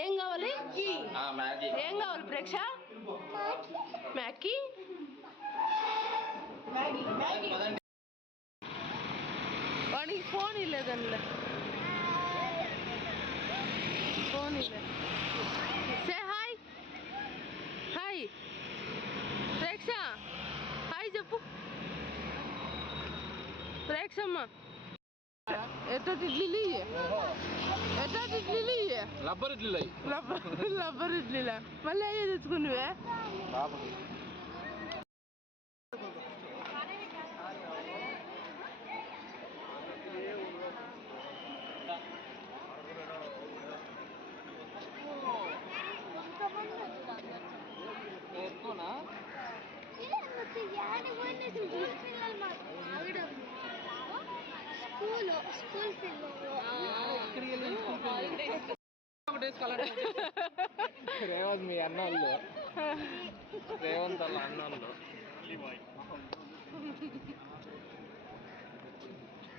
ఏం కావాలి ఆ, మ్యాగీ ఏం కావాలి ప్రేక్ష మ్యాక్కీ పదండి. వాడికి ఫోన్ ఇల్లేదండి ఫోన్ ఇల్లే సే హాయ్ హాయ్ ప్రేక్ష హాయ్ చెప్పు ప్రేక్షమ్మ ఎట్టటి ఇడ్లీలు ఇయ్యి ఎట్టటి ఇడ్లీలు ఇయ్యి రబ్బర్ ఇడ్లీలు అయ్యి రబ్బర్ రబ్బర్ ఇడ్లీలా మళ్ళీ అయ్యే తెచ్చుకునివే బాబుకి ఎక్కువనా స్కూల్ స్కూల్ రేవంత్ మీ అన్నోళ్ళు. రేవంత్ వాళ్ళ అన్నోళ్ళు.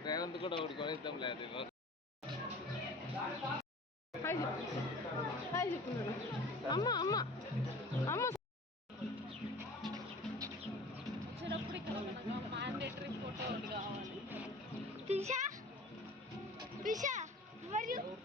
రేవంత్ కూడా ఒకటి కొనిద్దాం లేదు. హాయ్ చెప్పు. హాయ్. అమ్మ అమ్మ. అమ్మ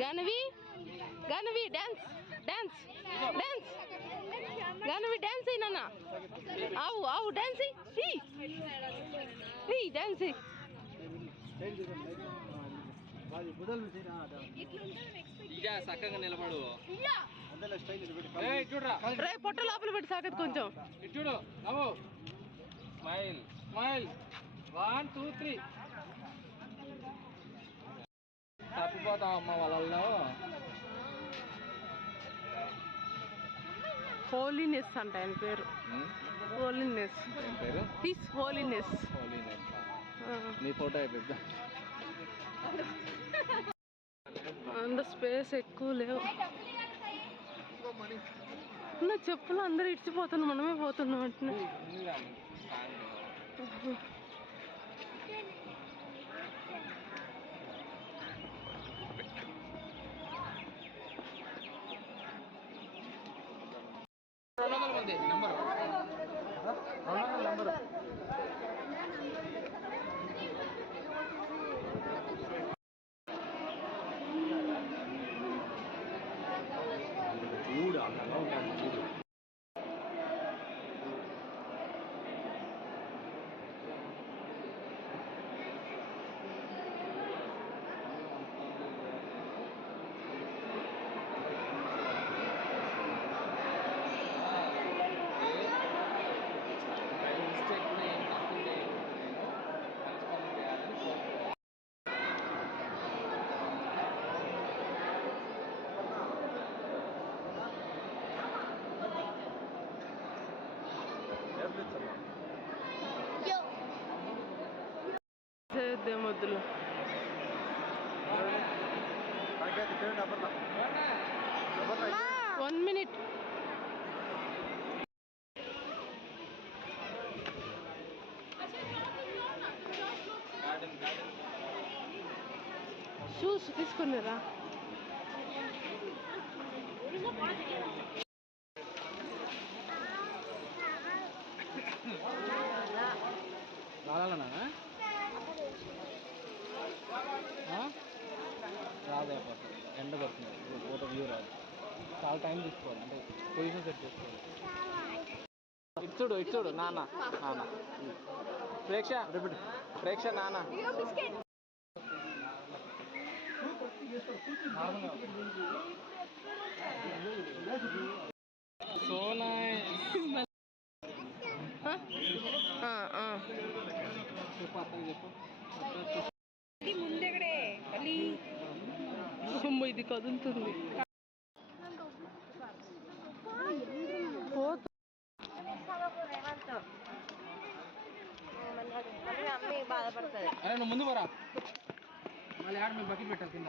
Ganavi Ganavi dance dance dance Ganavi dance అయినా ఆవు ఆవు డాన్స్ ఇక చక్కగా నిలబడు. రే పొట్ట లోపల పెట్టి సాగదు కొంచెం. చూడు smile smile one two three తప్పిపోతాం అమ్మ వాళ్ళల్లో. హోలీనెస్ అంట ఆయన పేరు. హోలీనెస్ పేరు? హిస్ హోలీనెస్ హోలీనెస్ నీ ఫోటో అయిపోద్దా అంత స్పేస్ ఎక్కువ లేవు. నా చెప్పులు అందరూ ఇడిచిపోతున్నాం మనమే పోతున్నాం అంటే రెండు వందల మంది నెంబర్ రెండు వందల నెంబర్ షూస్ తీసుకున్నారా? రావాలన్నా రాదు ఎండ పడుతుంది ఫోటో వ్యూ రాదు. చాలా టైం తీసుకోవాలి. అంటే పొజిషన్ సెట్ చేసుకోవాలి. ఇటు చూడు ఇటు చూడు నాన్న నాన్న. ప్రేక్ష ప్రేక్ష నాన్న. సోనా ముందెక్కడే మళ్ళీ ఇది కదులుతుంది. ముందు బరా మళ్ళీ ఆడ మేము బకెట్ పెట్టాలి కింద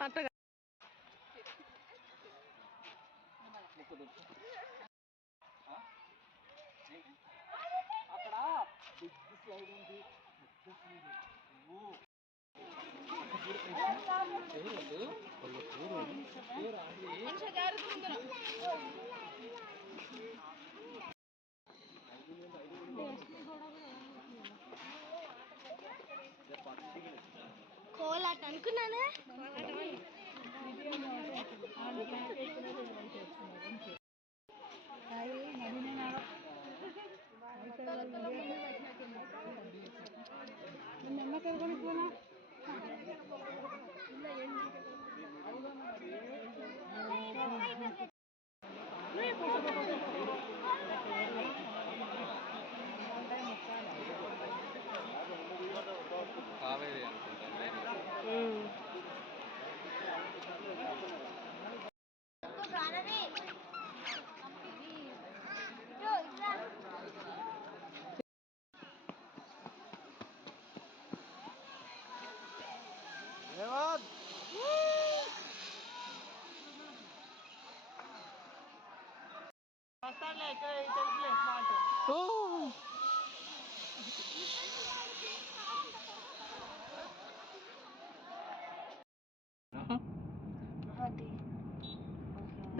అట్టగా అక్కడ బిగ్ స్లైడ్ ఉంది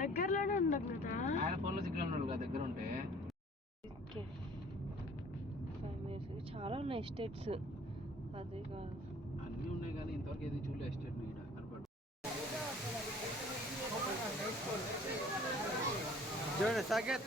దగ్గరలోనే ఉండం కదా. ఆయన ఫోన్లో సిగ్నల్ ఉన్నాడు కదా దగ్గర ఉంటే. ఓకే. Five minutes. చాలా ఉన్నాయి స్టేట్స్ అది కాదు. అన్నీ ఉన్నాయి కానీ ఇంతవరకు ఏది చూడలే ఎస్టేట్ కనపడు చూడండి సాకేత్.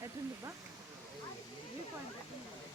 లేదు. బయటికి వెళ్ళి. రేవంత్ ఎట్లుంది బా